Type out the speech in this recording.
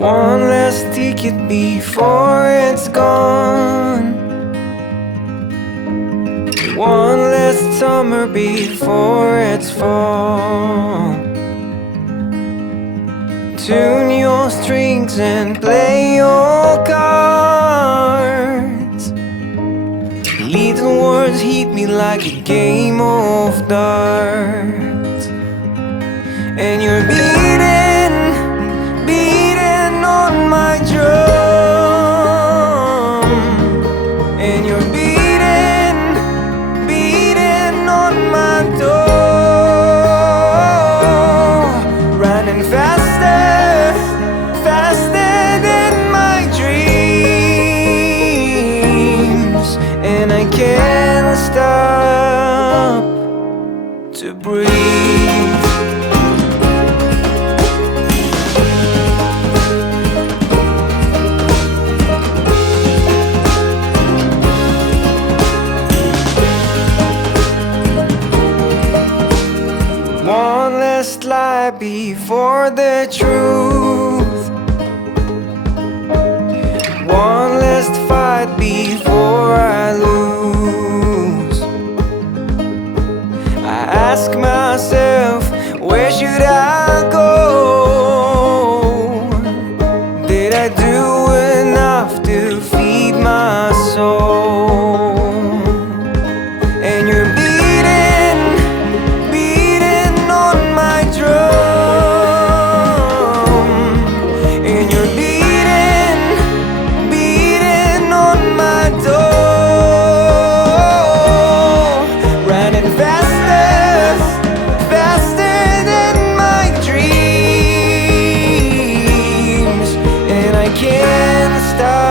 One last ticket before it's gone. One last summer before it's fall. Tune your strings and play your cards. Little words hit me like a game of darts. And you're beating on my drum. And you're beating on my door. Running faster than my dreams. And I can't stop to breathe. One last lie before the truth. One last fight before I lose. I ask myself, where should I go? Did I do enough to feed my soul? And you're stop